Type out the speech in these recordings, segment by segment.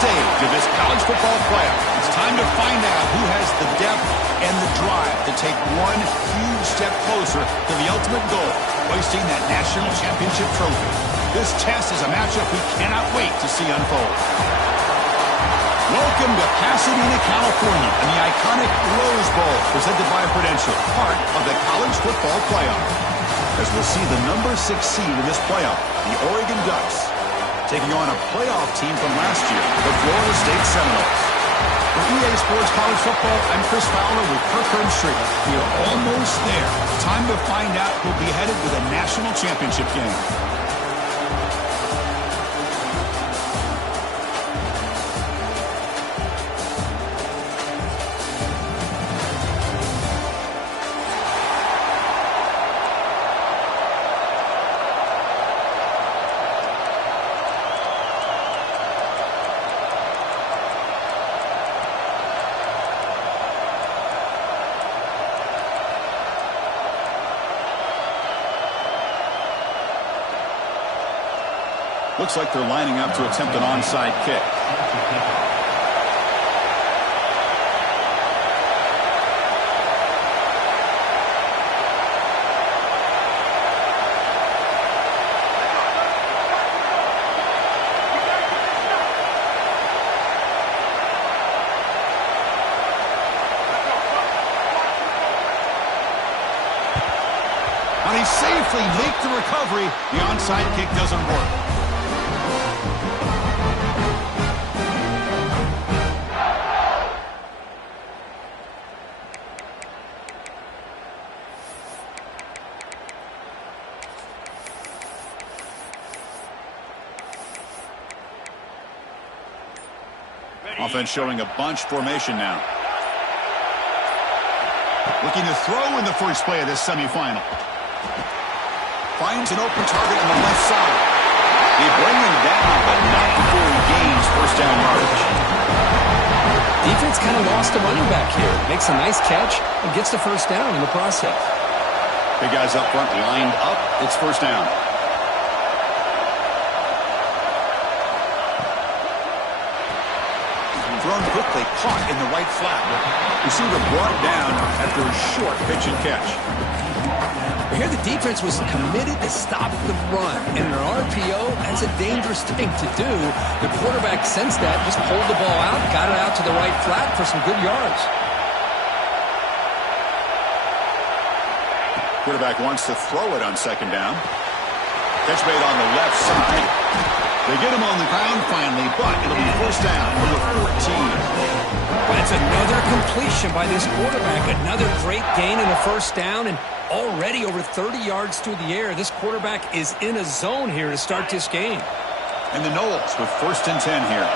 stage of this college football playoff. It's time to find out who has the depth and the drive to take one huge step closer to the ultimate goal, hoisting that national championship trophy. This test is a matchup we cannot wait to see unfold. Welcome to Pasadena, California, and the iconic Rose Bowl, presented by Prudential, part of the college football playoff. As we'll see the number 6 seed in this playoff, the Oregon Ducks, taking on a playoff team from last year, the Florida State Seminoles. For EA Sports College Football, I'm Chris Fowler with Kirk Herbstreit. We are almost there. Time to find out who'll be headed to the national championship game. Looks like they're lining up to attempt an onside kick. Now he safely leaked the recovery. The onside kick doesn't work. Offense showing a bunch formation now. Looking to throw in the first play of this semifinal. Finds an open target on the left side. They bring him down, but not before he gains first down yardage. Defense kind of lost a running back here. Makes a nice catch and gets the first down in the process. Big guys up front lined up. It's first down. Thrown quickly, caught in the right flat. Receiver brought down after a short pitch and catch. Here the defense was committed to stop the run. And in an RPO, that's a dangerous thing to do. The quarterback sensed that, just pulled the ball out, got it out to the right flat for some good yards. Quarterback wants to throw it on second down. Catch made on the left side. They get him on the ground finally, but it'll be first down for the 14. That's another completion by this quarterback. Another great gain in the first down, and already over 30 yards through the air. This quarterback is in a zone here to start this game. And the Noles with first and 10 here.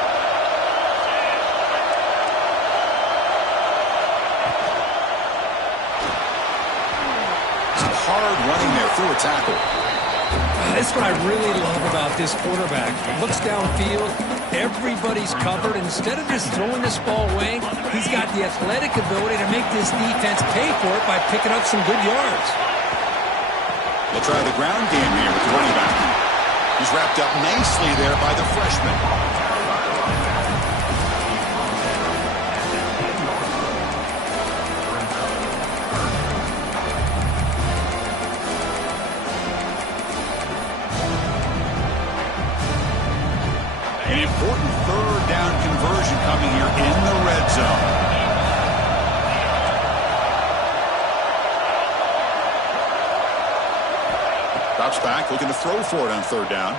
Some hard running there through a tackle. That's what I really love about this quarterback. Looks downfield, everybody's covered. Instead of just throwing this ball away, he's got the athletic ability to make this defense pay for it by picking up some good yards. They'll try the ground game here with the running back. He's wrapped up nicely there by the freshman. An important third down conversion coming here in the red zone. Drops back, looking to throw for it on third down.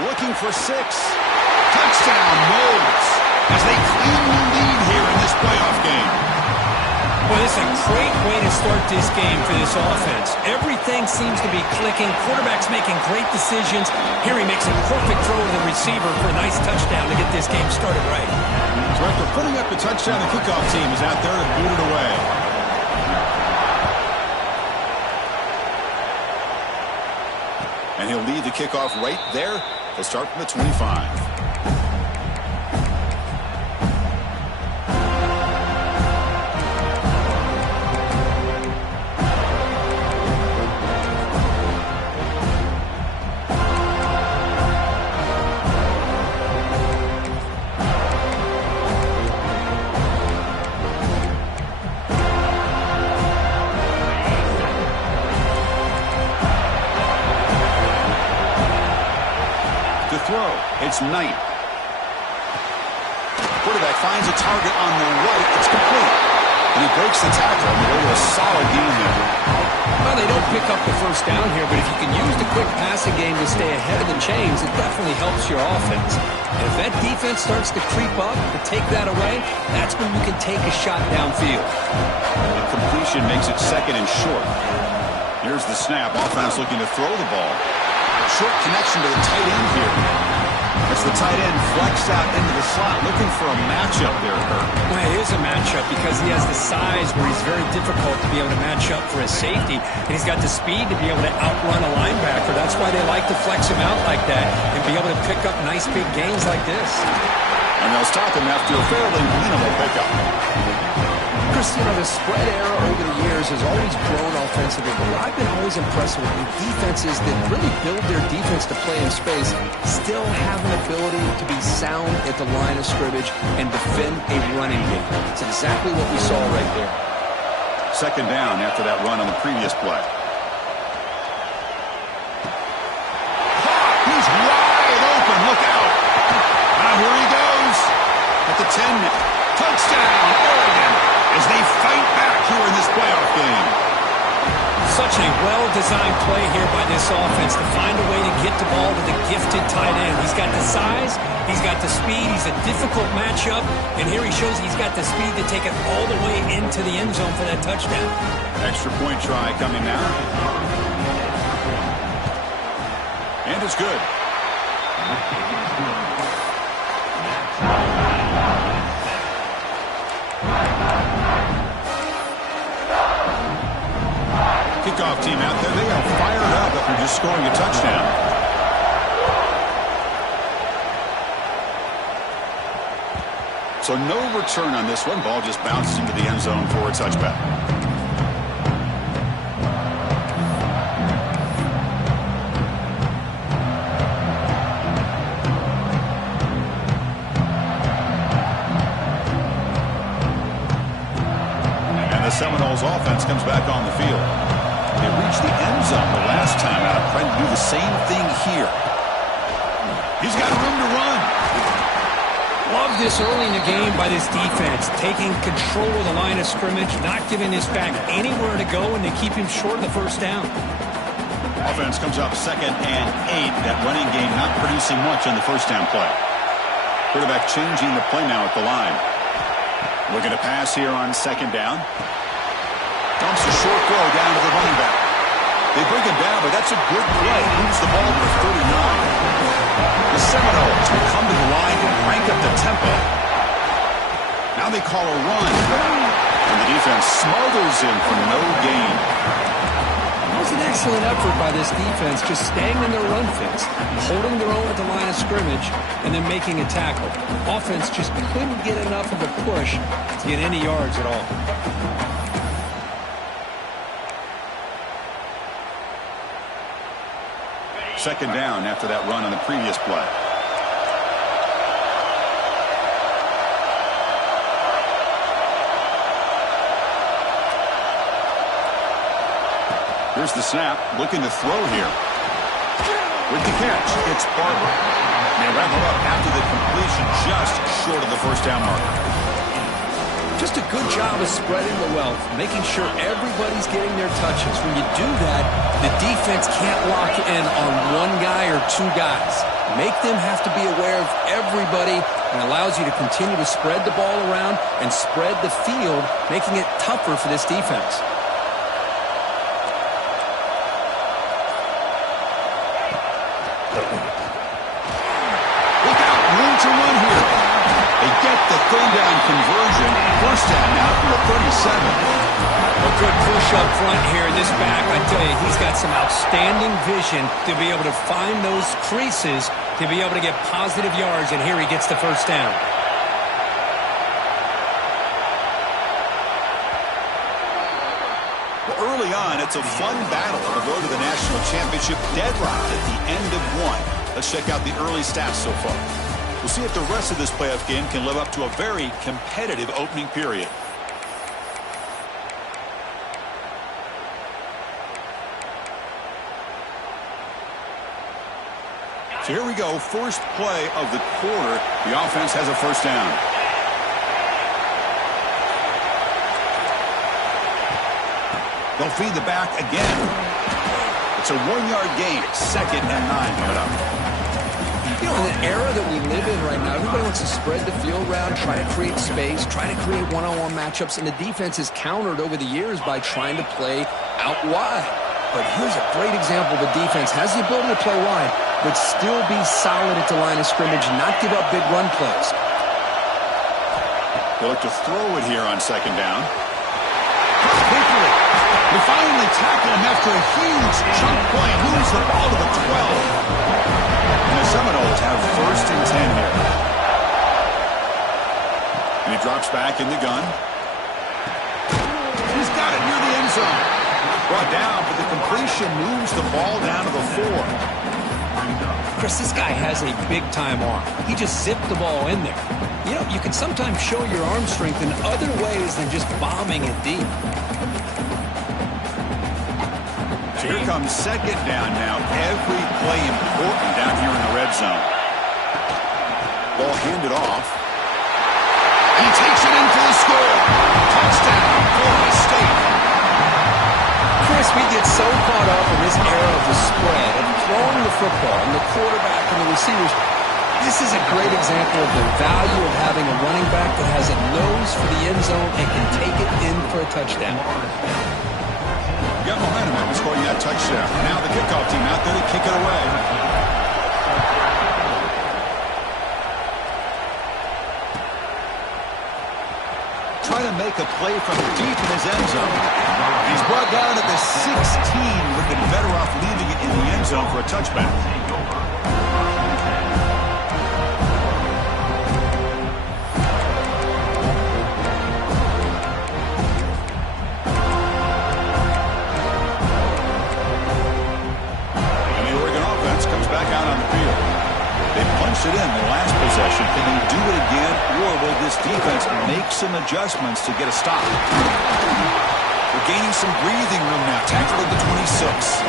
Looking for 6. Touchdown, Noles, as they claim the lead here in this playoff game. Well, this is a great way to start this game for this offense. Everything seems to be clicking. Quarterback's making great decisions. Here he makes a perfect throw to the receiver for a nice touchdown to get this game started right. So after putting up the touchdown, the kickoff team is out there to boot it away. And he'll lead the kickoff right there. They'll start from the 25. points night. Quarterback finds a target on the right. It's complete. And he breaks the tackle. Really a solid game there. Well, they don't pick up the first down here, but if you can use the quick passing game to stay ahead of the chains, it definitely helps your offense. And if that defense starts to creep up and take that away, that's when you can take a shot downfield. The completion makes it second and short. Here's the snap. Offense looking to throw the ball. Short connection to the tight end here. It's the tight end flexed out into the slot, looking for a matchup there, Kurt. Well, it is a matchup because he has the size where he's very difficult to be able to match up for his safety, and he's got the speed to be able to outrun a linebacker. That's why they like to flex him out like that and be able to pick up nice big gains like this. And they'll stop him after a fairly minimal pickup. Chris, you know, the spread era over the years has always grown offensively, but I've been always impressed with defenses that really build their defense to play in space, still have an ability to be sound at the line of scrimmage and defend a running game. It's exactly what we saw right there. Second down after that run on the previous play. He's wide open. Look out. Now here he goes. At the 10. Touchdown, Oregon, as they fight back here in this playoff game. Such a well-designed play here by this offense to find a way to get the ball to the gifted tight end. He's got the size, he's got the speed, he's a difficult matchup, and here he shows he's got the speed to take it all the way into the end zone for that touchdown. Extra point try coming now. And it's good. Kickoff team out there. They are fired up after just scoring a touchdown. So no return on this one. Ball just bounces into the end zone for a touchback. And the Seminoles offense comes back on the field. They reached the end zone the last time out. Trying to do the same thing here. He's got room to run. Love this early in the game by this defense, taking control of the line of scrimmage, not giving this back anywhere to go, and they keep him short of the first down. Offense comes up 2nd and 8. That running game not producing much on the first down play. Quarterback changing the play now at the line. Looking to pass here on 2nd down. Dumps a short throw down to the running back. They bring him down, but that's a good play. Moves the ball to 39. The Seminoles will come to the line and crank up the tempo. Now they call a run. And the defense smothers him for no gain. It was an excellent effort by this defense, just staying in their run fits, holding their own at the line of scrimmage, and then making a tackle. Offense just couldn't get enough of a push to get any yards at all. Second down after that run on the previous play. Here's the snap, looking to throw here. With the catch, it's Barber. They wrap him up after the completion, just short of the first down marker. Just a good job of spreading the wealth, making sure everybody's getting their touches. When you do that, the defense can't lock in on one guy or two guys. Make them have to be aware of everybody, and allows you to continue to spread the ball around and spread the field, making it tougher for this defense. Look out, room to run here. They get the third down conversion. First down now from the 37. A good push up front here in this back. I tell you, he's got some outstanding vision to be able to find those creases, to be able to get positive yards, and here he gets the first down. Well, early on, it's a fun battle on the road to the national championship, deadlocked at the end of one. Let's check out the early stats so far. We'll see if the rest of this playoff game can live up to a very competitive opening period. So here we go, first play of the quarter. The offense has a first down. They'll feed the back again. It's a 1-yard gain. 2nd and 9 coming up. You know, in the era that we live in right now, everybody wants to spread the field around, try to create space, try to create one-on-one matchups, and the defense is countered over the years by trying to play out wide. But here's a great example. The defense has the ability to play wide, but still be solid at the line of scrimmage, not give up big run plays. They look to throw it here on 2nd down. Quickly. We finally tackle him after a huge chunk play. Moves the ball to the 12. And the Seminoles have 1st and 10 here. And he drops back in the gun. He's got it near the end zone. Brought down, but the completion moves the ball down to the 4. Chris, this guy has a big-time arm. He just zipped the ball in there. You know, you can sometimes show your arm strength in other ways than just bombing it deep. So here comes 2nd down now. Every play important down here in the red zone. Ball handed off. And he takes it in for the score. Touchdown, Florida State. Chris, we get so caught up in this era of the spread, of throwing the football, and the quarterback and the receivers. This is a great example of the value of having a running back that has a nose for the end zone and can take it in for a touchdown. Got momentum after scoring that touchdown. Now the kickoff team out there to kick it away. Trying to make a play from deep in his end zone. He's brought down at the 16. Would have been better off leaving it in the end zone for a touchback. It in the last possession. Can he do it again, or will this defense make some adjustments to get a stop? We're gaining some breathing room now. Tackled at the 26.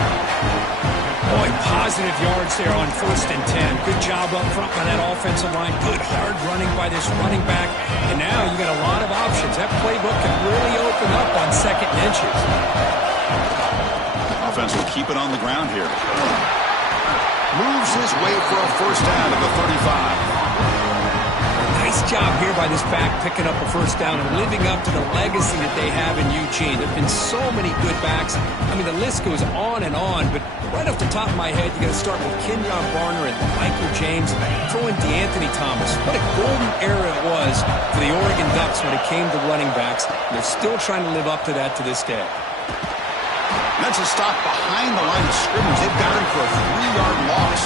Boy, positive yards there on 1st and 10. Good job up front by that offensive line. Good hard running by this running back. And now you got a lot of options. That playbook can really open up on 2nd and inches. Offense will keep it on the ground here. Moves his way for a first down at the 35. Nice job here by this back picking up a first down and living up to the legacy that they have in Eugene. There have been so many good backs. I mean, the list goes on and on, but right off the top of my head, you got to start with Kenyon Barner and Michael James, throw in DeAnthony Thomas. What a golden era it was for the Oregon Ducks when it came to running backs. And they're still trying to live up to that to this day. That's a stop behind the line of scrimmage. They've got him for a 3-yard loss.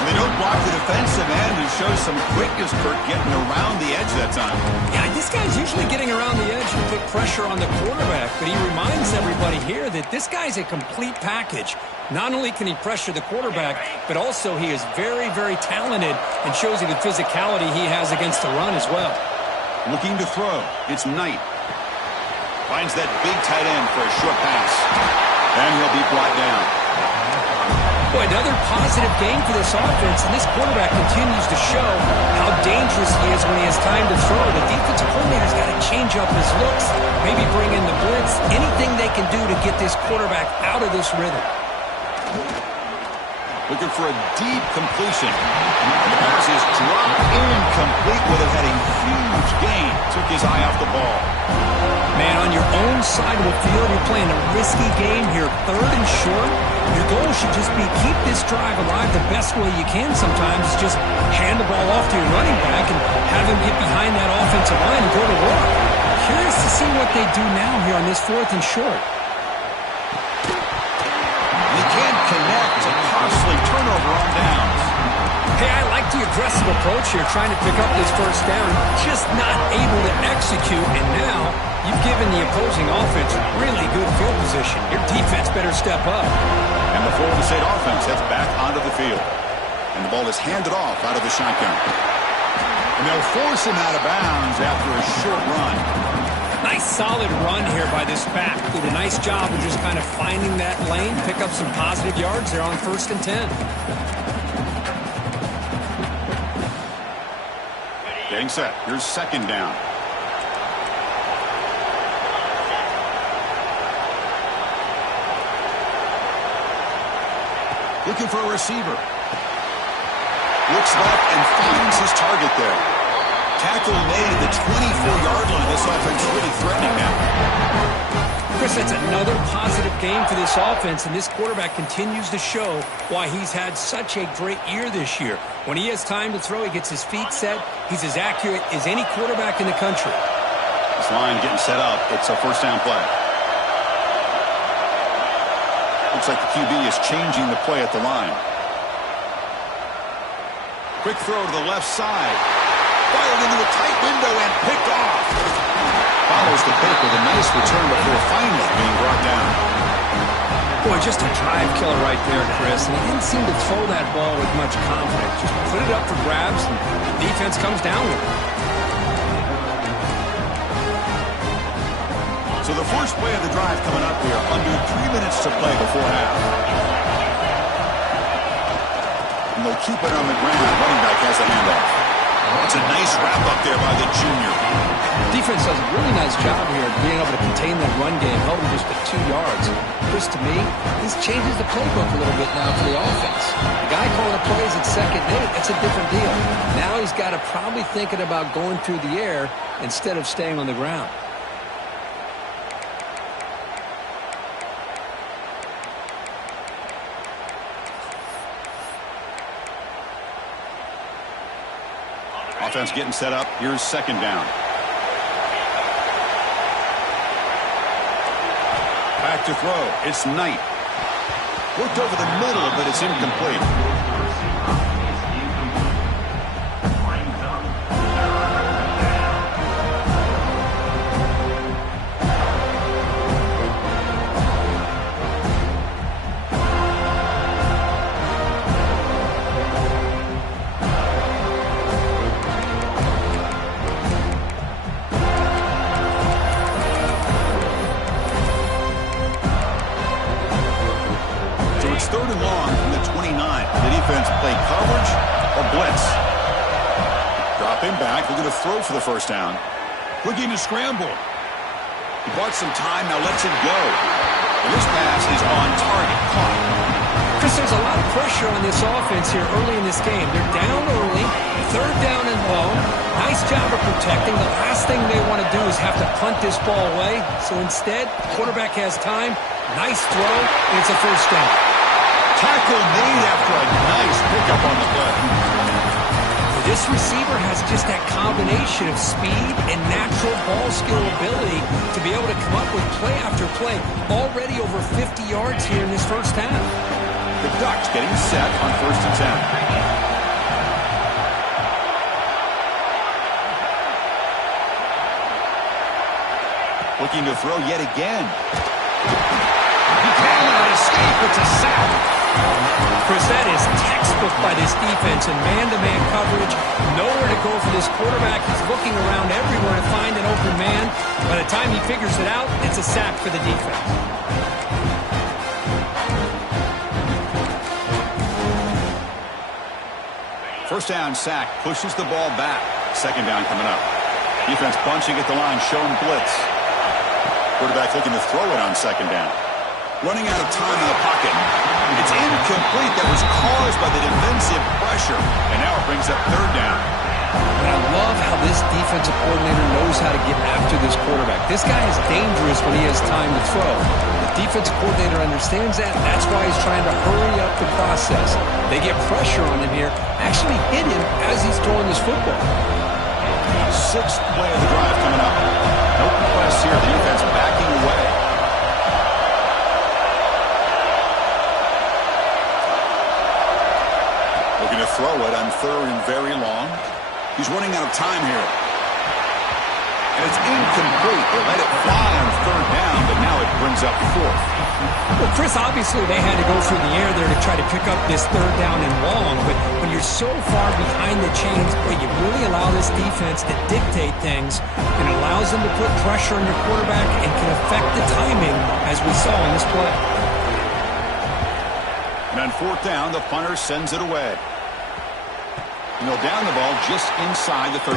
And they don't block the defensive end, who shows some quickness, Kurt, getting around the edge that time. Yeah, this guy's usually getting around the edge to put pressure on the quarterback, but he reminds everybody here that this guy's a complete package. Not only can he pressure the quarterback, but also he is very, very talented and shows you the physicality he has against the run as well. Looking to throw. It's Knight. Finds that big tight end for a short pass. And he'll be brought down. Boy, another positive game for this offense, and this quarterback continues to show how dangerous he is when he has time to throw. The defensive coordinator's got to change up his looks, maybe bring in the blitz, anything they can do to get this quarterback out of this rhythm. Looking for a deep completion. The pass is dropped incomplete. Would have had a huge gain. Took his eye off the ball. Man, on your own side of the field, you're playing a risky game here. 3rd and short. Your goal should just be keep this drive alive the best way you can sometimes. Just hand the ball off to your running back and have him get behind that offensive line and go to work. Curious to see what they do now here on this 4th and short. They can't connect. A costly turnover on downs. Hey, I like the aggressive approach here, trying to pick up this first down. Just not able to execute, and now you've given the opposing offense really good field position. Your defense better step up. And the Florida State offense heads back onto the field. And the ball is handed off out of the shotgun. And they'll force him out of bounds after a short run. Nice solid run here by this back. Did a nice job of just kind of finding that lane, pick up some positive yards there on 1st and 10. Getting set. Here's second down. Looking for a receiver. Looks left and finds his target there. Tackle made at the 24-yard line. This offense is really threatening now. Chris, that's another positive game for this offense, and this quarterback continues to show why he's had such a great year this year. When he has time to throw, he gets his feet set. He's as accurate as any quarterback in the country. This line getting set up. It's a first down play. Looks like the QB is changing the play at the line. Quick throw to the left side. Fired into a tight window and picked off. Follows the pick with a nice return before finally being brought down. Boy, just a drive killer right there, Chris. And he didn't seem to throw that ball with much confidence. Just put it up for grabs, and the defense comes down with it. So the first play of the drive coming up here, under 3 minutes to play before half. And they'll keep it on the ground. Running back has the handoff. It's a nice wrap up there by the junior. Defense does a really nice job here of being able to contain that run game, held him just at 2 yards. Chris, to me, this changes the playbook a little bit now for the offense. The guy calling the plays at 2nd and 8, that's a different deal. Now he's got to probably thinking about going through the air instead of staying on the ground. Offense getting set up. Here's second down. Back to throw. It's Knight. Looked over the middle, but it's incomplete. Third and long from the 29. The defense play coverage or blitz. Dropping back, looking to throw for the first down. Looking to scramble. He bought some time, now lets it go. And this pass is on target. Caught. Chris, there's a lot of pressure on this offense here early in this game. They're down early, third down and long. Nice job of protecting. The last thing they want to do is have to punt this ball away. So instead, quarterback has time. Nice throw, and it's a first down. Tackle made after a nice pickup on the play. This receiver has just that combination of speed and natural ball skill ability to be able to come up with play after play. Already over 50 yards here in this first half. The Ducks getting set on first and 10. Looking to throw yet again. He cannot escape. It's a sack. Chris, that is textbook by this defense in man-to-man coverage. Nowhere to go for this quarterback. He's looking around everywhere to find an open man. By the time he figures it out, it's a sack for the defense. First down sack, pushes the ball back. Second down coming up. Defense bunching at the line, showing blitz. Quarterback looking to throw it on second down. Running out of time in the pocket. It's incomplete. That was caused by the defensive pressure. And now it brings up third down. And I love how this defensive coordinator knows how to get after this quarterback. This guy is dangerous when he has time to throw. The defensive coordinator understands that. That's why he's trying to hurry up the process. They get pressure on him here. Actually hit him as he's throwing this football. Sixth play of the drive coming up. No press here. The defense backing away. Looking to throw it on third and very long. He's running out of time here. And it's incomplete. They let it fly on third down, but now it brings up fourth. Well, Chris, obviously they had to go through the air there to try to pick up this third down and long, but when you're so far behind the chains, boy, you really allow this defense to dictate things, and it allows them to put pressure on your quarterback and can affect the timing, as we saw in this play. And on fourth down, the punter sends it away. And he'll down the ball just inside the 35.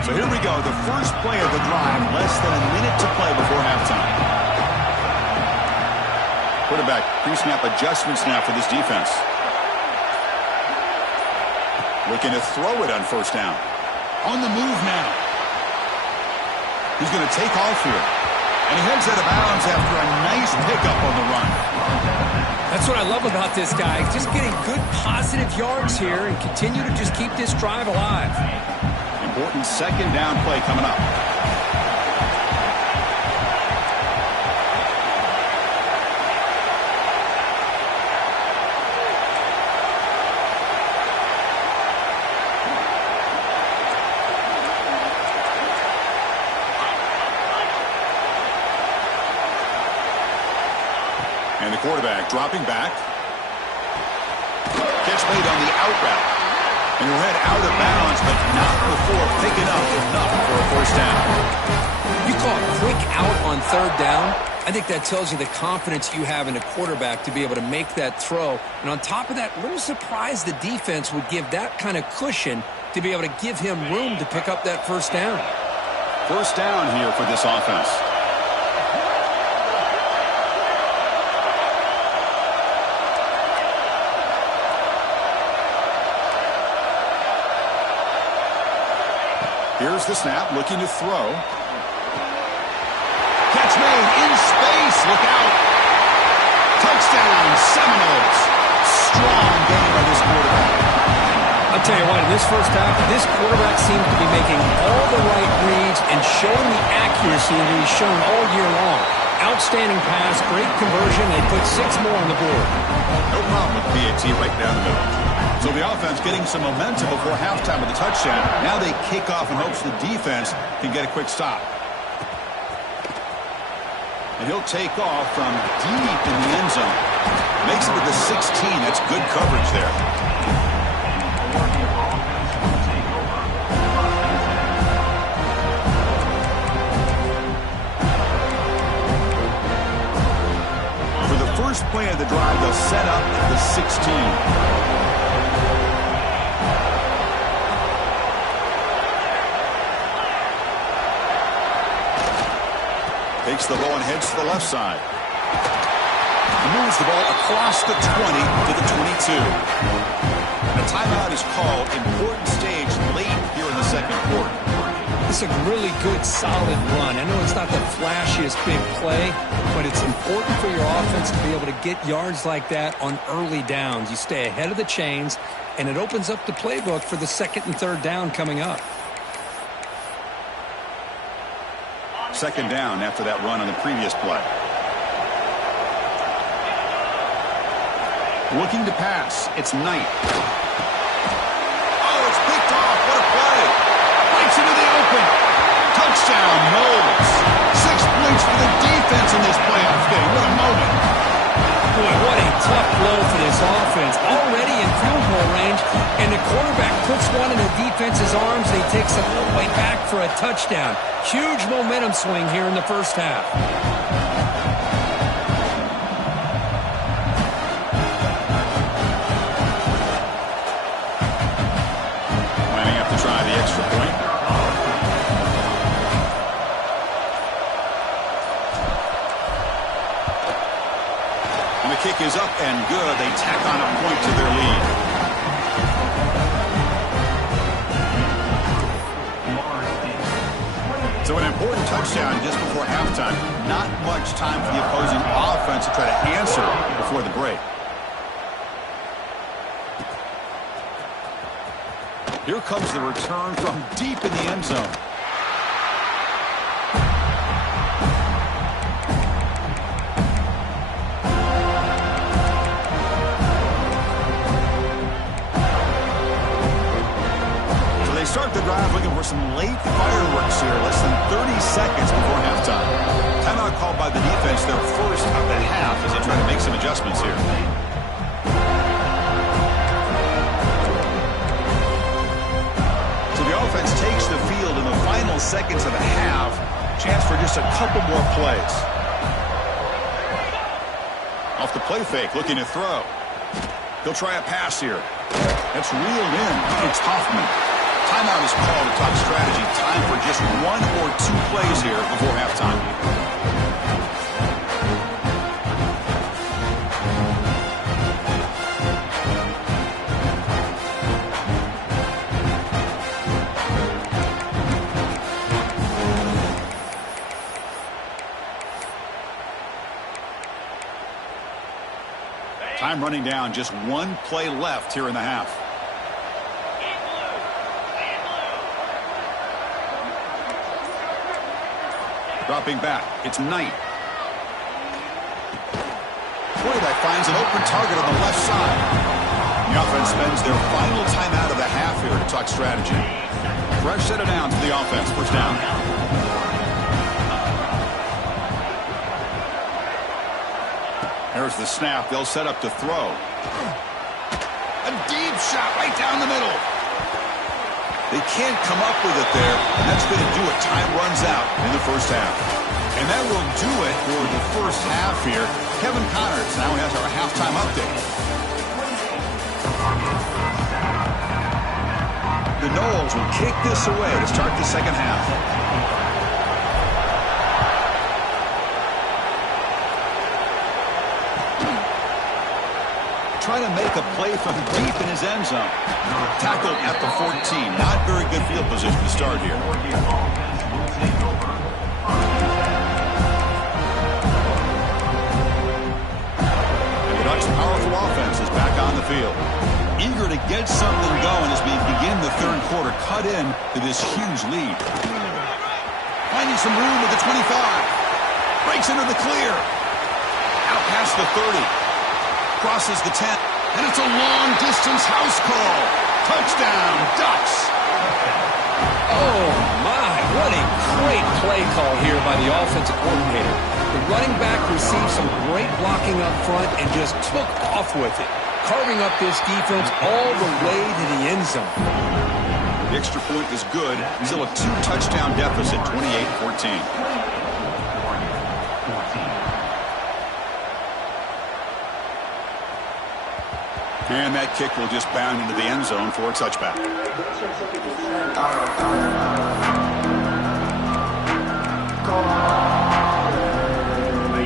So here we go, the first play of the drive, less than a minute to play before halftime. Quarterback pre-snap adjustments now for this defense. Looking to throw it on first down. On the move now. He's going to take off here. And he heads out of bounds after a nice pickup on the run. That's what I love about this guy. Just getting good positive yards here and continue to just keep this drive alive. Important second down play coming up. And the quarterback dropping back. Catch made on the out route. And he'll head out of bounds, but not before picking up enough for a first down. You call a quick out on third down. I think that tells you the confidence you have in a quarterback to be able to make that throw. And on top of that, a little surprised the defense would give that kind of cushion to be able to give him room to pick up that first down. First down here for this offense. Here's the snap, looking to throw. Catch made in space. Look out. Touchdown, Seminoles. Strong game by this quarterback. I'll tell you what, in this first half, this quarterback seems to be making all the right reads and showing the accuracy that he's shown all year long. Outstanding pass, great conversion. They put 6 more on the board. No problem with PAT right down the middle. So the offense getting some momentum before halftime with the touchdown. Now they kick off in hopes the defense can get a quick stop. And he'll take off from deep in the end zone. Makes it to the 16. That's good coverage there. For the first play of the drive, they'll set up at the 16. Takes the ball and heads to the left side. Moves the ball across the 20 to the 22. A timeout is called. Important stage late here in the second quarter. This is a really good, solid run. I know it's not the flashiest big play, but it's important for your offense to be able to get yards like that on early downs. You stay ahead of the chains, and it opens up the playbook for the second and third down coming up. Second down after that run on the previous play. Looking to pass. It's Knight. Oh, it's picked off. What a play. Breaks into the open. Touchdown, Knowles. 6 points for the defense in this playoff game. What a moment. Boy, what a tough blow for this offense. Already in field goal range, and the quarterback puts one in the defense's arms, and he takes it all the way back for a touchdown. Huge momentum swing here in the first half. Lining up to try the extra point. And the kick is up and good. They tack on a point to their lead. So an important touchdown just before halftime. Not much time for the opposing offense to try to answer before the break. Here comes the return from deep in the end zone. Start the drive looking for some late fireworks here, less than 30 seconds before halftime. Timeout called by the defense, their first of the half, as they try to make some adjustments here. So the offense takes the field in the final seconds of the half. Chance for just a couple more plays. Off the play fake, looking to throw. He'll try a pass here. That's reeled in. It's Hoffman. Timeout is called to talk strategy. Time for just 1 or 2 plays here before halftime. Time running down, just 1 play left here in the half. Dropping back, it's Knight. Quarterback finds an open target on the left side. The offense spends their final timeout of the half here to talk strategy. Fresh set of downs for the offense, first down. There's the snap. They'll set up to throw. A deep shot right down the middle. They can't come up with it there, and that's going to do it. Time runs out in the first half. And that will do it for the first half here. Kevin Connors now has our halftime update. The Noles will kick this away to start the second half. Trying to make a play from deep in his end zone. Tackled at the 14. Not very good field position to start here. And the Ducks' powerful offense is back on the field. Eager to get something going as we begin the third quarter. Cut in to this huge lead. Finding some room at the 25. Breaks into the clear. Out past the 30. Crosses the 10, and it's a long-distance house call. Touchdown, Ducks. Oh, my. What a great play call here by the offensive coordinator. The running back received some great blocking up front and just took off with it, carving up this defense all the way to the end zone. The extra point is good. Still a 2-touchdown deficit, 28-14. And that kick will just bound into the end zone for a touchback.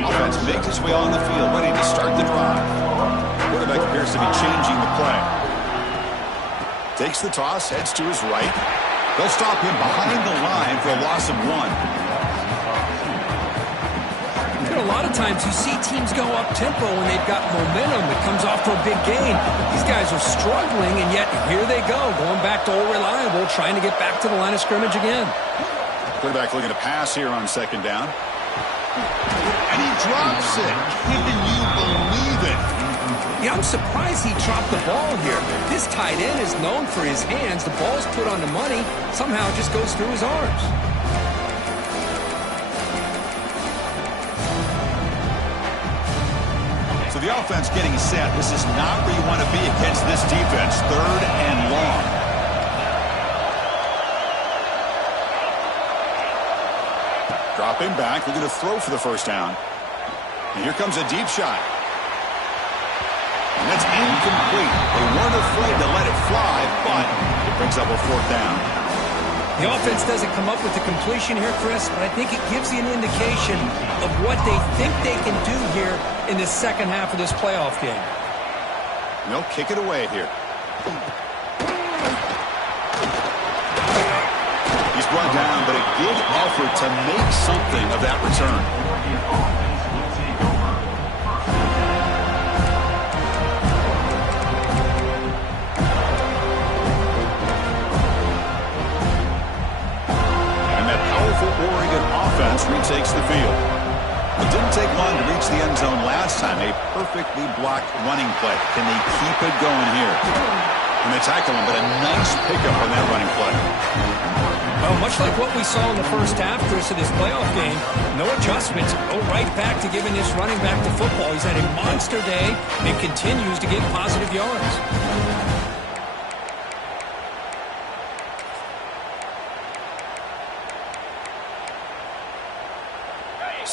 Offense makes its way on the field, ready to start the drive. Quarterback appears to be changing the play. Takes the toss, heads to his right. They'll stop him behind the line for a loss of 1. A lot of times you see teams go up-tempo when they've got momentum that comes off to a big gain. These guys are struggling, and yet here they go, going back to old reliable, trying to get back to the line of scrimmage again. Quarterback looking to pass here on second down. And he drops it. Can you believe it? Yeah, I'm surprised he dropped the ball here. This tight end is known for his hands. The ball's put on the money. Somehow it just goes through his arms. So the offense getting set. This is not where you want to be against this defense. 3rd and long. Dropping back. Looking to throw for the first down. And here comes a deep shot. And that's incomplete. They weren't afraid to let it fly, but it brings up a 4th down. The offense doesn't come up with the completion here, Chris, but I think it gives you an indication of what they think they can do here in the second half of this playoff game. They'll kick it away here. He's brought down, but a good effort to make something of that return. Oregon offense retakes the field. It didn't take long to reach the end zone last time. A perfectly blocked running play. Can they keep it going here? And they tackle him, but a nice pickup on that running play. Well, much like what we saw in the first half, Chris, of this playoff game, no adjustments. Go right back to giving this running back the football. He's had a monster day and continues to get positive yards.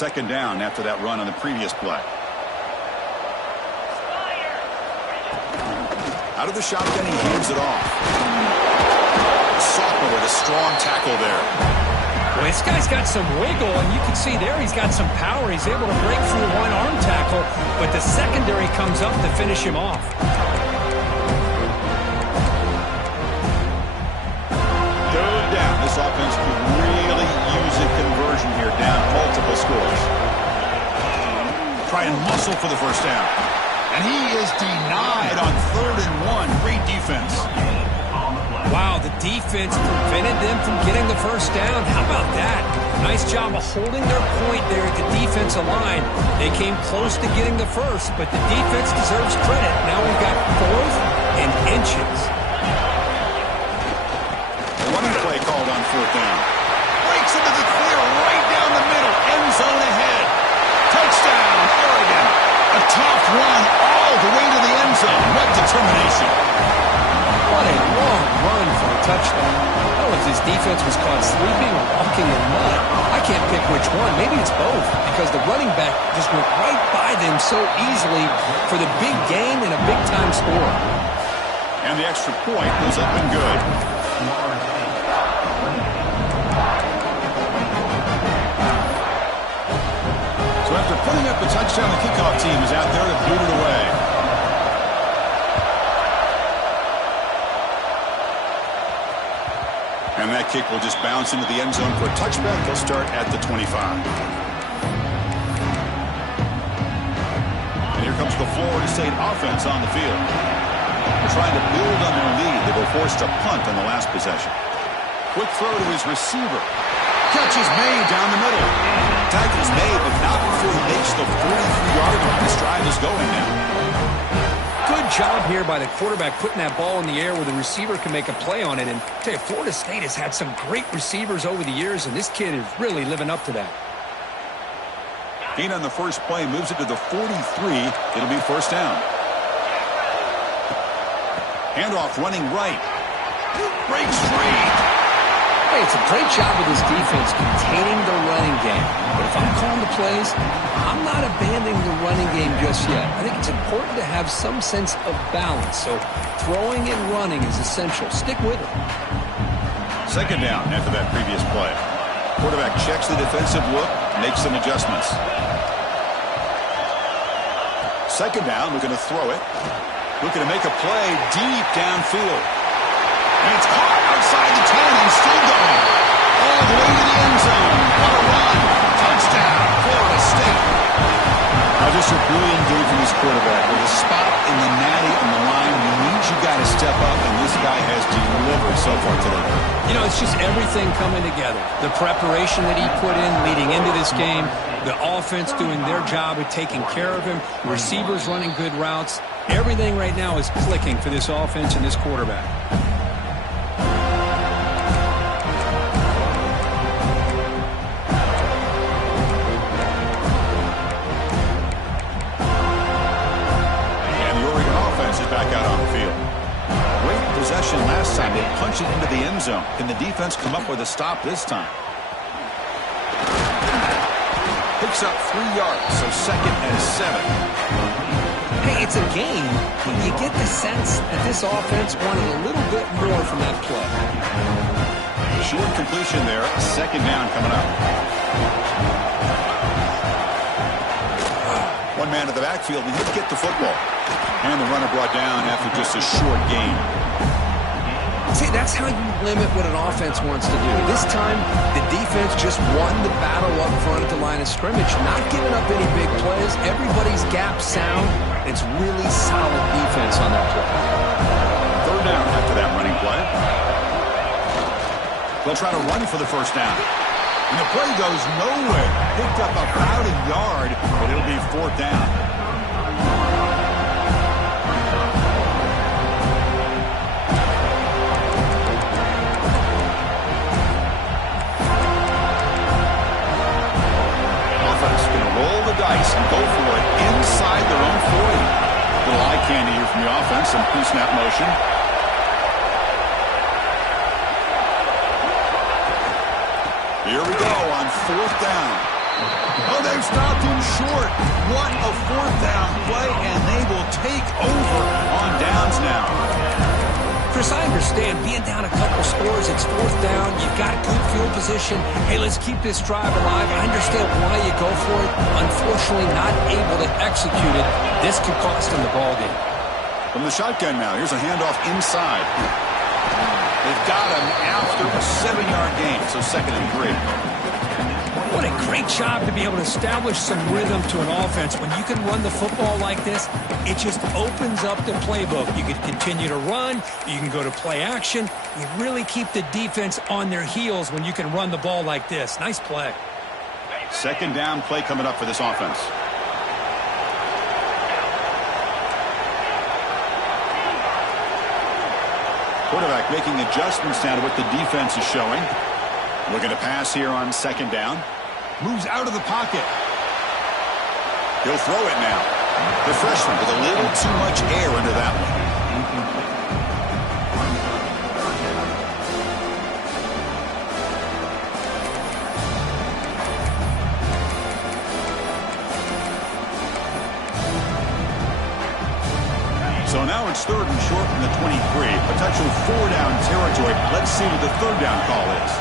second down after that run on the previous play. Out of the shotgun, he hands it off. Sophomore with a strong tackle there. Well, this guy's got some wiggle, and you can see there he's got some power. He's able to break through one arm tackle, but the secondary comes up to finish him off. Third down. This offense could really use a conversion here, down multiple scores. Try and muscle for the first down. And he is denied on 3rd and 1. Great defense. Wow, the defense prevented them from getting the first down. How about that? Nice job of holding their point there at the defensive line. They came close to getting the first, but the defense deserves credit. Now we've got 4th and inches. Running play called on 4th down. Breaks into the clear right down the middle. End zone ahead. Touchdown, Oregon. A tough run all the way to the end zone. What determination. What a long run for a touchdown. I don't know if this defense was caught sleeping or walking in mud. I can't pick which one. Maybe it's both, because the running back just went right by them so easily for the big gain and a big-time score. And the extra point was up and good. So after putting up a touchdown, the kickoff team is out there to boot it away. And that kick will just bounce into the end zone for a touchback. They'll start at the 25. And here comes the Florida State offense on the field. They're trying to build on their lead. They were forced to punt on the last possession. Quick throw to his receiver. Catch is made down the middle. Tackle's made, but not before he makes the 43-yard line. This drive is going now. Good job here by the quarterback putting that ball in the air where the receiver can make a play on it. And I tell you, Florida State has had some great receivers over the years, and this kid is really living up to that. Gain on the first play moves it to the 43. It'll be first down. Handoff running right. Breaks free. Hey, it's a great job of this defense containing the running game. But if I'm calling the plays, I'm not abandoning the running game just yet. I think it's important to have some sense of balance. So throwing and running is essential. Stick with it. Second down after that previous play. Quarterback checks the defensive look, makes some adjustments. Second down, looking to throw it. Looking to make a play deep downfield. And it's caught outside the 10 and still going. All the way to the end zone. What a run. Touchdown, Florida State. Now, just a brilliant day for this quarterback. With a spot in the natty on the line, he means you got to step up, and this guy has delivered so far today. You know, it's just everything coming together. The preparation that he put in leading into this game, the offense doing their job of taking care of him, receivers running good routes. Everything right now is clicking for this offense and this quarterback. Back out on the field. Great possession last time. They punched it into the end zone. Can the defense come up with a stop this time? Picks up 3 yards, so second and 7. Hey, it's a game, but you get the sense that this offense wanted a little bit more from that play. Short completion there. Second down coming up. One man in the backfield, and he'll get the football. And the runner brought down after just a short gain. See, that's how you limit what an offense wants to do. This time, the defense just won the battle up front at the line of scrimmage, not giving up any big plays. Everybody's gap sound. It's really solid defense on that play. Third down after that running play. They'll try to run for the first down. And the play goes nowhere. Picked up about a yard, but it'll be fourth down. Offense going to roll the dice and go for it inside their own 40. Little eye candy here from the offense and pre-snap motion. Here we go on fourth down. Oh, they've stopped him short. What a fourth down play, and they will take over on downs now. Chris, I understand being down a couple scores, it's fourth down, you've got good field position. Hey, let's keep this drive alive. I understand why you go for it. Unfortunately, not able to execute it. This could cost them the ballgame. From the shotgun now, here's a handoff inside. They've got him after a 7-yard gain, so 2nd and 3. What a great job to be able to establish some rhythm to an offense. When you can run the football like this, it just opens up the playbook. You can continue to run. You can go to play action. You really keep the defense on their heels when you can run the ball like this. Nice play. 2nd down play coming up for this offense. Quarterback making adjustments now to what the defense is showing. Looking to pass here on 2nd down. Moves out of the pocket. He'll throw it now. The freshman with a little too much air under that one. So now it's 3rd and short from the 23. Potential 4-down territory. Let's see what the 3rd down call is.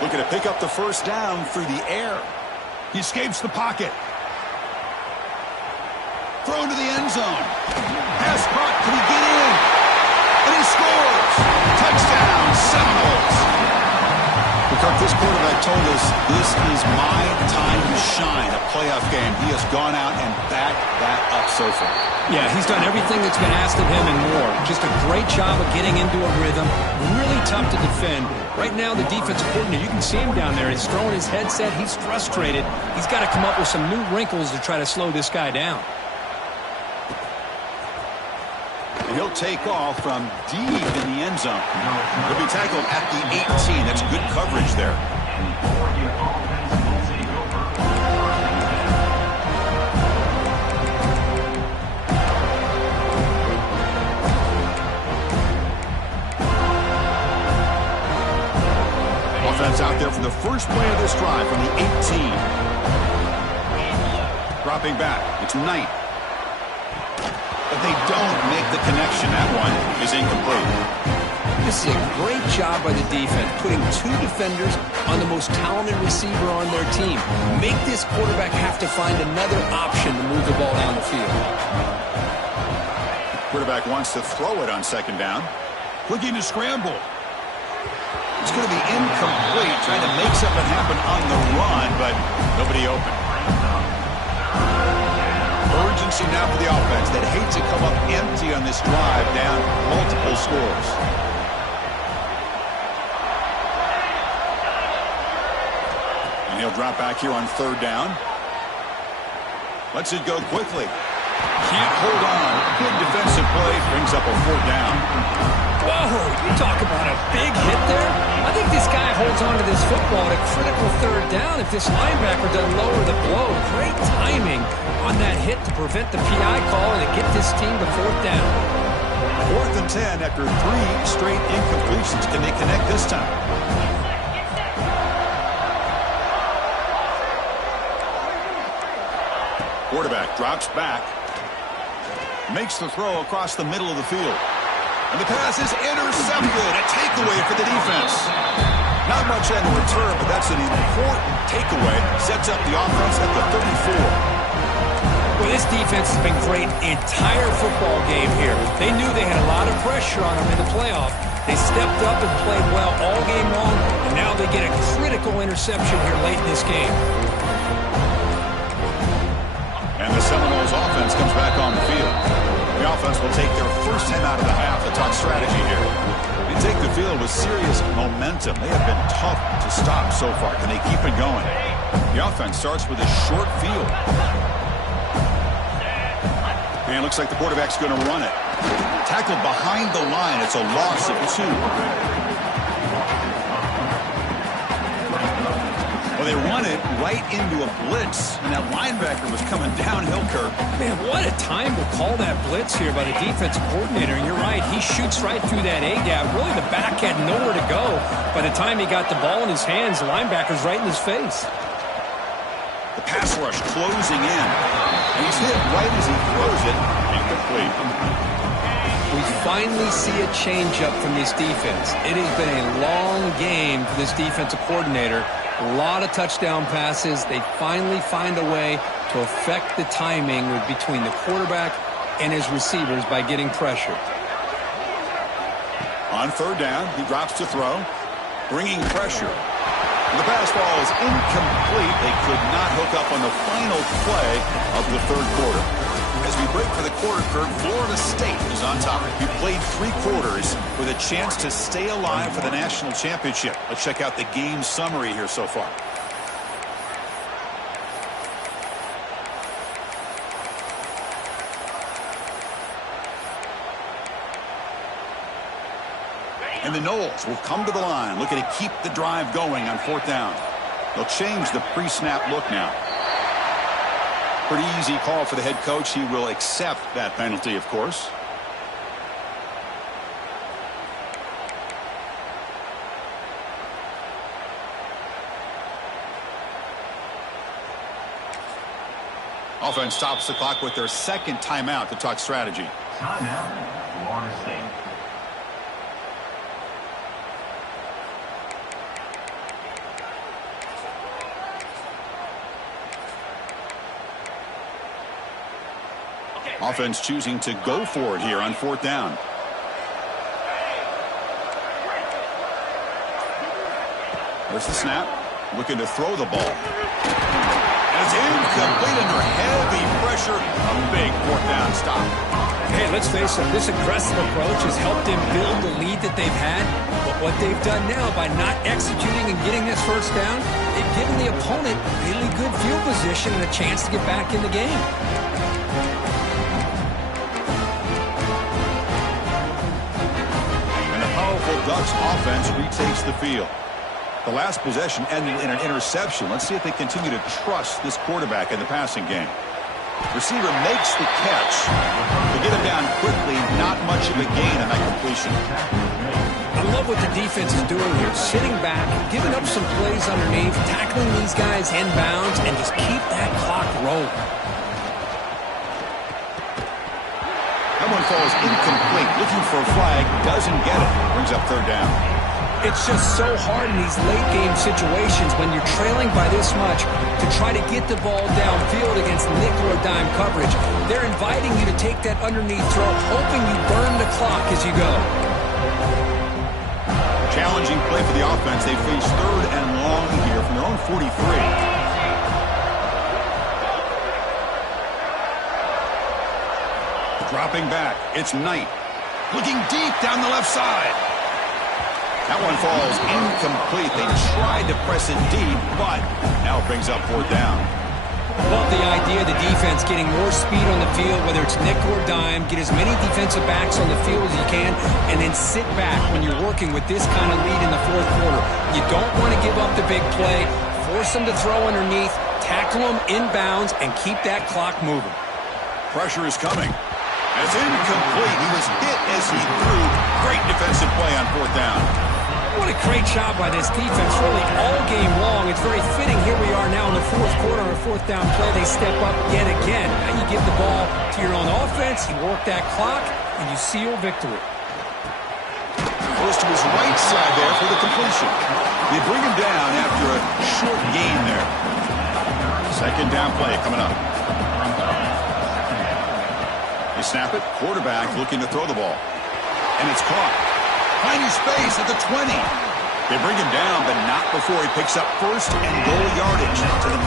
Looking to pick up the 1st down through the air. He escapes the pocket. Throw into the end zone. Pass caught. Can he get in? And he scores. Touchdown, Seminoles. Because this quarterback told us this is my time to shine, a playoff game. He has gone out and backed that up so far. Yeah, he's done everything that's been asked of him and more. Just a great job of getting into a rhythm. Really tough to defend. Right now, the defensive coordinator, you can see him down there. He's throwing his headset. He's frustrated. He's got to come up with some new wrinkles to try to slow this guy down. And he'll take off from deep in the end zone. He'll be tackled at the 18. That's good coverage there. Offense out there for the first play of this drive from the 18. Dropping back. It's Knight. But they don't make the connection. That one is incomplete. This is a great job by the defense, putting 2 defenders on the most talented receiver on their team. Make this quarterback have to find another option to move the ball down the field. Quarterback wants to throw it on 2nd down. Looking to scramble. It's going to be incomplete, trying to make something happen on the run, but nobody open. Urgency now for the offense that hates to come up empty on this drive, down multiple scores. And he'll drop back here on 3rd down. Lets it go quickly. Can't hold on. Good defensive play. Brings up a 4th down. Whoa, you talk about a big hit there. I think this guy holds on to this football at a critical 3rd down if this linebacker doesn't lower the blow. Great timing on that hit to prevent the PI call and to get this team to 4th down. 4th and 10 after 3 straight incompletions. Can they connect this time? Quarterback drops back. Makes the throw across the middle of the field. And the pass is intercepted. A takeaway for the defense. Not much in return, but that's an important takeaway. Sets up the offense at the 34. Well, this defense has been great the entire football game here. They knew they had a lot of pressure on them in the playoff. They stepped up and played well all game long, and now they get a critical interception here late in this game. And the Seminoles offense comes back on the field. The offense will take their first 10 out of the half to talk strategy here. They take the field with serious momentum. They have been tough to stop so far. Can they keep it going? The offense starts with a short field. And it looks like the quarterback's going to run it. Tackled behind the line. It's a loss of 2. Well, they run it right into a blitz, and that linebacker was coming downhill, Kirk. Man, what a time to call that blitz here by the defensive coordinator. And you're right, he shoots right through that A-gap. Really, the back had nowhere to go. By the time he got the ball in his hands, the linebacker's right in his face. The pass rush closing in, and he's hit right as he throws it. Incomplete. We finally see a change-up from this defense. It has been a long game for this defensive coordinator. A lot of touchdown passes. They finally find a way to affect the timing between the quarterback and his receivers by getting pressure. On third down, he drops to throw, bringing pressure. The pass ball is incomplete. They could not hook up on the final play of the third quarter. As we break for the quarter, Kirk, Florida State is on top. You played 3 quarters with a chance to stay alive for the national championship. Let's check out the game summary here so far. And the Noles will come to the line, looking to keep the drive going on fourth down. They'll change the pre-snap look now. Pretty easy call for the head coach. He will accept that penalty, of course. Offense stops the clock with their second timeout to talk strategy. Timeout, Florida State. Offense choosing to go for it here on fourth down. There's the snap. Looking to throw the ball. And it's incomplete under heavy pressure. A big fourth down stop. Hey, let's face it, this aggressive approach has helped them build the lead that they've had. But what they've done now by not executing and getting this first down, they've given the opponent really good field position and a chance to get back in the game. Ducks offense retakes the field. The last possession ended in an interception. Let's see if they continue to trust this quarterback in the passing game. Receiver makes the catch. To get him down quickly, not much of a gain on that completion. I love what the defense is doing here. Sitting back, giving up some plays underneath, tackling these guys inbounds, and just keep that clock rolling. That one falls incomplete. Looking for a flag. Doesn't get it. Brings up third down. It's just so hard in these late-game situations when you're trailing by this much to try to get the ball downfield against nickel or dime coverage. They're inviting you to take that underneath throw, hoping you burn the clock as you go. Challenging play for the offense. They face third and long here from their own 43. Dropping back, it's Knight. Looking deep down the left side. That one falls incomplete. They tried to press it deep, but now it brings up fourth down. Love the idea of the defense getting more speed on the field, whether it's nickel or dime, get as many defensive backs on the field as you can, and then sit back when you're working with this kind of lead in the fourth quarter. You don't want to give up the big play, force them to throw underneath, tackle them inbounds, and keep that clock moving. Pressure is coming. It's incomplete. He was hit as he threw. Great defensive play on fourth down. What a great job by this defense, really all game long. It's very fitting. Here we are now in the fourth quarter on a fourth down play. They step up yet again. Now you give the ball to your own offense, you work that clock, and you seal victory. Goes to his right side there for the completion. They bring him down after a short gain there. Second down play coming up. They snap it. Quarterback looking to throw the ball. And it's caught. Finding space at the 20. They bring him down, but not before he picks up first and goal yardage to the 9.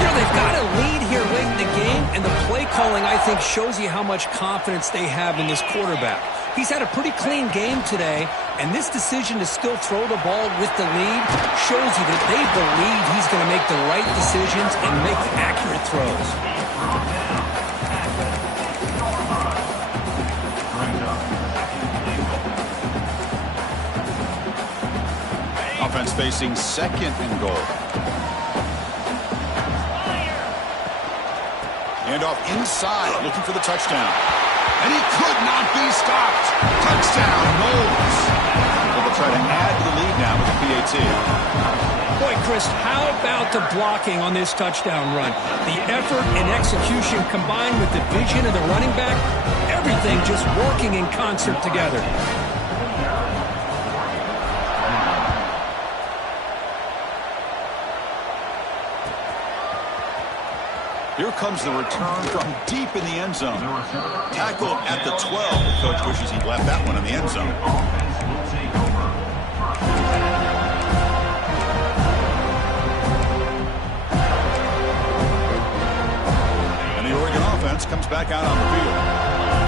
You know, they've got a lead here late in the game, and the play calling, I think, shows you how much confidence they have in this quarterback. He's had a pretty clean game today, and this decision to still throw the ball with the lead shows you that they believe he's going to make the right decisions and make accurate throws. is facing 2nd and goal. And off inside, looking for the touchdown. And he could not be stopped. Touchdown, Knowles. They'll try to add to the lead now with the PAT. Boy, Chris, how about the blocking on this touchdown run? The effort and execution combined with the vision of the running back, everything just working in concert together. Here comes the return from deep in the end zone. Tackled at the 12. The coach wishes he'd left that one in the end zone. And the Oregon offense comes back out on the field.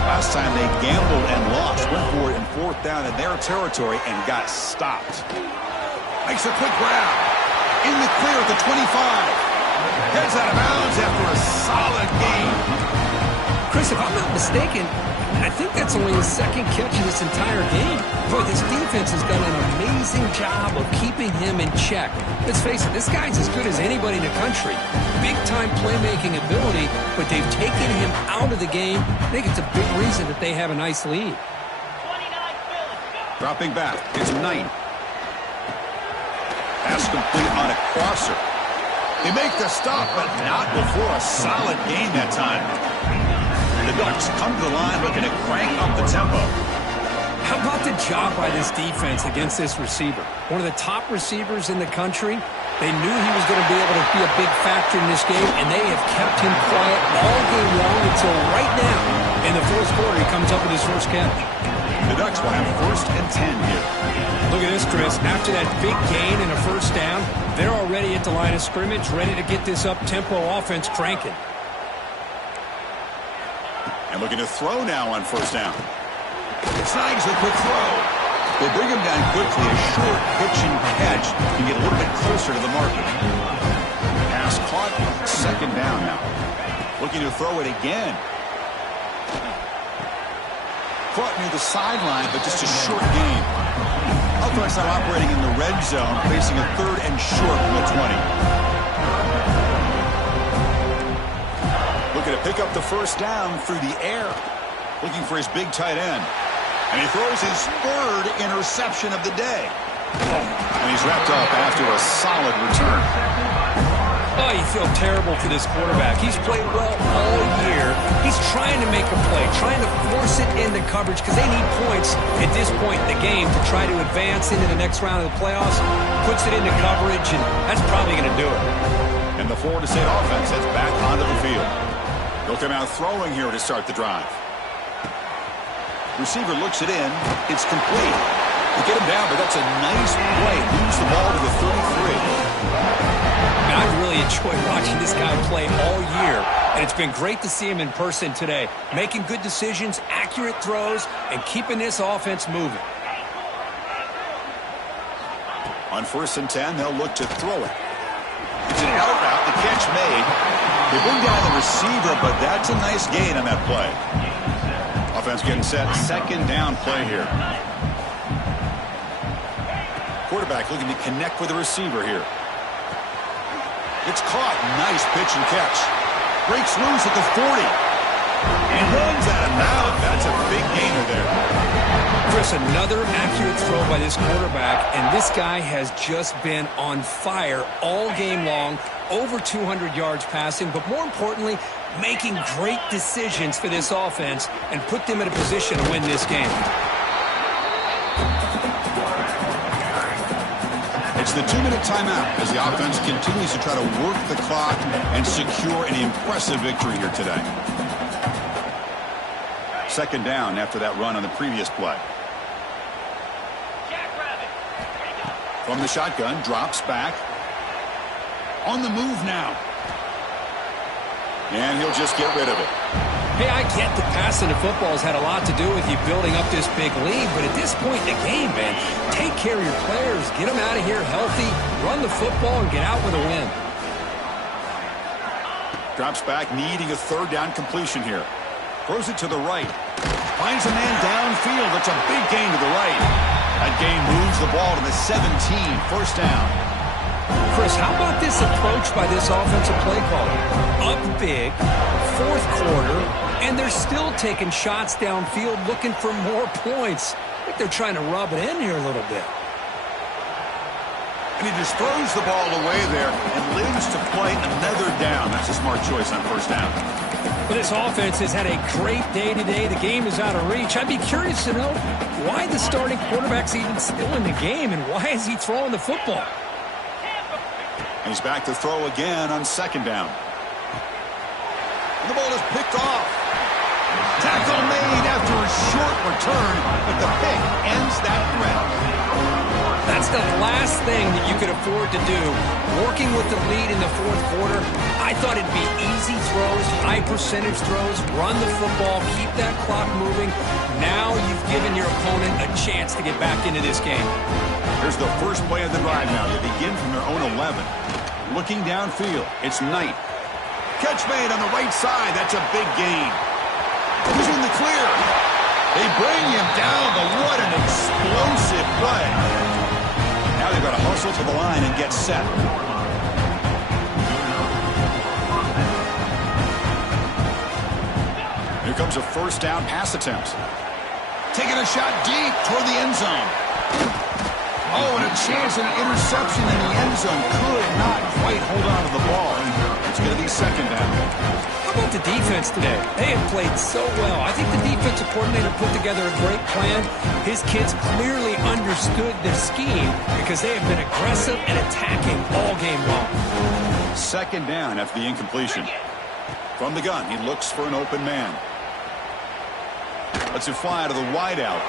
Last time they gambled and lost. Went for it in 4th down in their territory and got stopped. Makes a quick grab. In the clear at the 25. Heads out of bounds after a solid game. Chris, if I'm not mistaken, I think that's only his 2nd catch of this entire game. Boy, this defense has done an amazing job of keeping him in check. Let's face it, this guy's as good as anybody in the country. Big-time playmaking ability, but they've taken him out of the game. I think it's a big reason that they have a nice lead. Dropping back, it's Knight. Pass complete on a crosser. They make the stop, but not before a solid gain that time. The Ducks come to the line looking to crank up the tempo. How about the job by this defense against this receiver? One of the top receivers in the country. They knew he was going to be able to be a big factor in this game, and they have kept him quiet all game long until right now. In the 4th quarter, he comes up with his first catch. The Ducks will have 1st and 10 here. Look at this, Chris. After that big gain and a 1st down, they're already at the line of scrimmage, ready to get this up-tempo offense cranking. And looking to throw now on 1st down. Snags the quick throw. They bring him down quickly. A short pitch and catch to get a little bit closer to the marker. Pass caught. 2nd down now. Looking to throw it again. Caught near the sideline, but just a short gain. Offense now operating in the red zone, facing a 3rd and short from the 20. Looking to pick up the 1st down through the air. Looking for his big tight end. And he throws his 3rd interception of the day. And he's wrapped up after a solid return. Oh, you feel terrible for this quarterback. He's played well all year. He's trying to make a play, trying to force it into coverage because they need points at this point in the game to try to advance into the next round of the playoffs. Puts it into coverage, and that's probably going to do it. And the Florida State offense heads back onto the field. They'll come out throwing here to start the drive. Receiver looks it in. It's complete. They get him down, but that's a nice play. Moves the ball to the 33. I've really enjoyed watching this guy play all year, and it's been great to see him in person today, making good decisions, accurate throws, and keeping this offense moving. On 1st and 10, they'll look to throw it. It's an out route, the catch made. They bring down the receiver, but that's a nice gain on that play. Offense getting set, 2nd down play here. Quarterback looking to connect with the receiver here. It's caught. Nice pitch and catch. Breaks loose at the 40. And runs out of bounds. That's a big gainer there. Chris, another accurate throw by this quarterback, and this guy has just been on fire all game long. Over 200 yards passing, but more importantly, making great decisions for this offense and put them in a position to win this game. It's the 2-minute timeout as the offense continues to try to work the clock and secure an impressive victory here today. 2nd down after that run on the previous play. From the shotgun, drops back. On the move now. And he'll just get rid of it. Hey, I get that passing the football has had a lot to do with you building up this big lead, but at this point in the game, man, take care of your players, get them out of here healthy, run the football, and get out with a win. Drops back, needing a 3rd down completion here. Throws it to the right. Finds a man downfield. That's a big gain to the right. That gain moves the ball to the 17, first down. Chris, how about this approach by this offensive play caller? Up big, fourth quarter, and they're still taking shots downfield looking for more points. I think they're trying to rub it in here a little bit. And he just throws the ball away there and lives to play another down. That's a smart choice on first down. Well, this offense has had a great day today. The game is out of reach. I'd be curious to know why the starting quarterback's even still in the game and why is he throwing the football? He's back to throw again on second down. And the ball is picked off. Tackle made after a short return, but the pick ends that threat. That's the last thing that you could afford to do. Working with the lead in the fourth quarter, I thought it'd be easy throws, high percentage throws, run the football, keep that clock moving. Now you've given your opponent a chance to get back into this game. Here's the first play of the drive now. They begin from their own 11. Looking downfield, it's Knight. Catch made on the right side. That's a big gain. He's in the clear. They bring him down, but what an explosive play. Now they've got to hustle to the line and get set. Here comes a first down pass attempt. Taking a shot deep toward the end zone. Oh, and a chance at an interception in the end zone. Could not quite hold on to the ball. It's going to be second down. How about the defense today? They have played so well. I think the defensive coordinator put together a great plan. His kids clearly understood their scheme because they have been aggressive and attacking all game long. Second down after the incompletion. From the gun, he looks for an open man. Lets it fly to the wideout.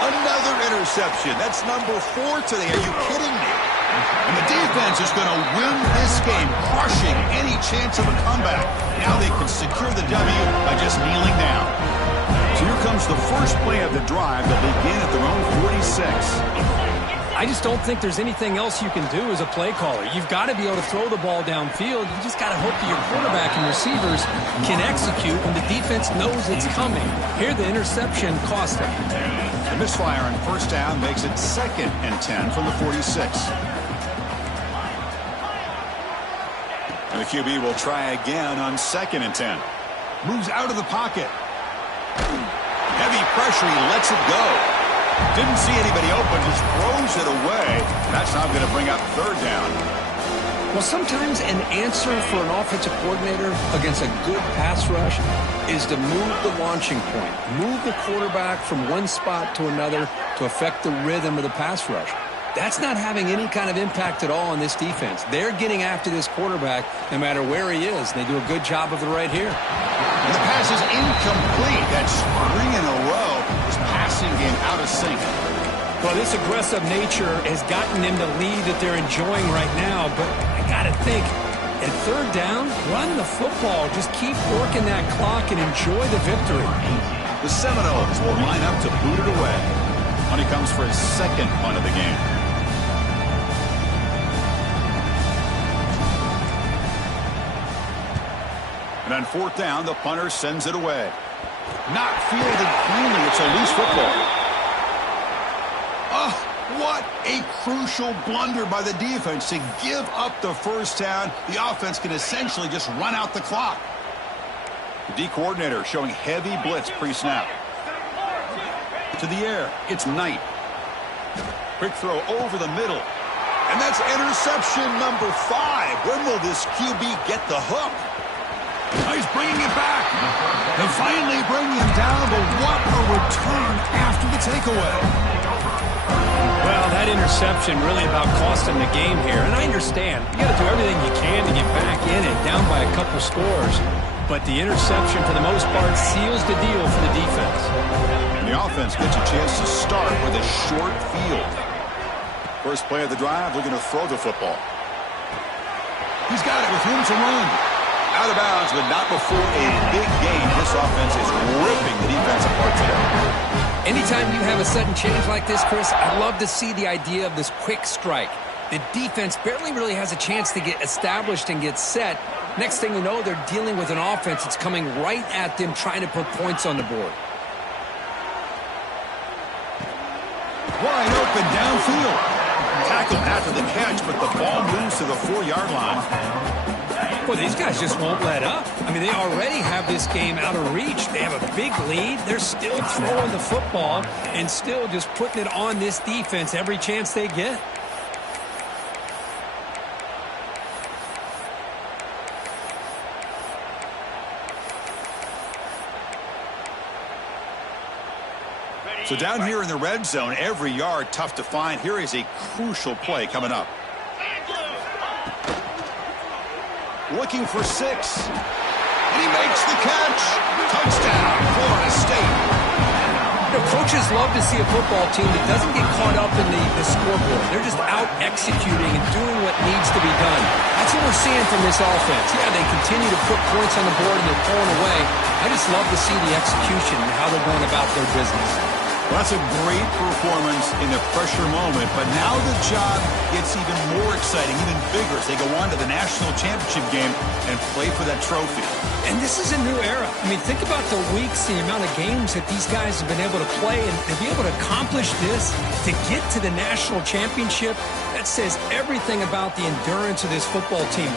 Another interception. That's number 4 today. Are you kidding me? And the defense is going to win this game, crushing any chance of a comeback. Now they can secure the W by just kneeling down. So here comes the first play of the drive. They'll begin at their own 46. I just don't think there's anything else you can do as a play caller. You've got to be able to throw the ball downfield. You just got to hope that your quarterback and receivers can execute when the defense knows it's coming. Here, the interception cost him. The misfire on first down makes it 2nd and 10 from the 46. And the QB will try again on 2nd and 10. Moves out of the pocket. Heavy pressure, he lets it go. Didn't see anybody open, just throws it away. That's not going to bring up third down. Well, sometimes an answer for an offensive coordinator against a good pass rush is to move the launching point, move the quarterback from one spot to another to affect the rhythm of the pass rush. That's not having any kind of impact at all on this defense. They're getting after this quarterback no matter where he is. They do a good job of it right here. And the pass is incomplete. That's 3 in a row. His passing game out of sync. Well, this aggressive nature has gotten them the lead that they're enjoying right now, but I got to think, at third down, run the football. Just keep working that clock and enjoy the victory. The Seminoles will line up to boot it away. Money comes for his second punt of the game. And on fourth down, the punter sends it away. Not fielded cleanly. It's a loose football. Oh, what a crucial blunder by the defense to give up the first down. The offense can essentially just run out the clock. The D coordinator showing heavy blitz pre-snap. To the air, it's Knight. Quick throw over the middle. And that's interception number 5. When will this QB get the hook? He's bringing it back. They finally bring him down, but what a return after the takeaway. Well, that interception really about cost him the game here. And I understand. You got to do everything you can to get back in it, down by a couple scores. But the interception, for the most part, seals the deal for the defense. And the offense gets a chance to start with a short field. First play of the drive, looking to throw the football. He's got it with room to run. Out of bounds, but not before a big game. This offense is ripping the defense apart today. Anytime you have a sudden change like this, Chris, I love to see the idea of this quick strike. The defense barely really has a chance to get established and get set. Next thing you know, they're dealing with an offense that's coming right at them, trying to put points on the board. Wide open. and downfield. Tackled after the catch, but the ball moves to the 4-yard line. Well, these guys just won't let up. I mean, they already have this game out of reach. They have a big lead. They're still throwing the football and still just putting it on this defense every chance they get. So down here in the red zone, every yard tough to find. Here is a crucial play coming up. Looking for 6. And he makes the catch. Touchdown, Florida State. You know, coaches love to see a football team that doesn't get caught up in the scoreboard. They're just out executing and doing what needs to be done. That's what we're seeing from this offense. Yeah, they continue to put points on the board and they're pulling away. I just love to see the execution and how they're going about their business. Well, that's a great performance in the pressure moment, but now the job gets even more exciting, even bigger as they go on to the national championship game and play for that trophy. And this is a new era. I mean, think about the weeks, the amount of games that these guys have been able to play, and to be able to accomplish this, to get to the national championship, that says everything about the endurance of this football team.